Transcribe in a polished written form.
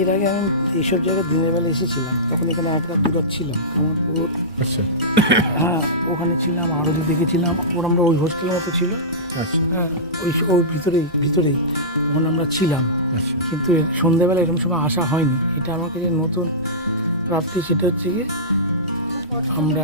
এর আগে আমি এইসব জায়গায় দিনের বেলা এসেছিলাম, তখন এখানে একটা দূর ছিলাম কামারপুর। আচ্ছা হ্যাঁ, ওখানে ছিলাম, আরতি দেখেছিলাম। ওর আমরা ওই হোস্টেলের মতো ছিল, আচ্ছা হ্যাঁ, ওই ভিতরেই ওখানে আমরা ছিলাম। আচ্ছা কিন্তু সন্ধ্যেবেলা এরকম সময় আসা হয়নি। এটা আমাকে যে নতুন রাত্রি, সেটা হচ্ছে কি আমরা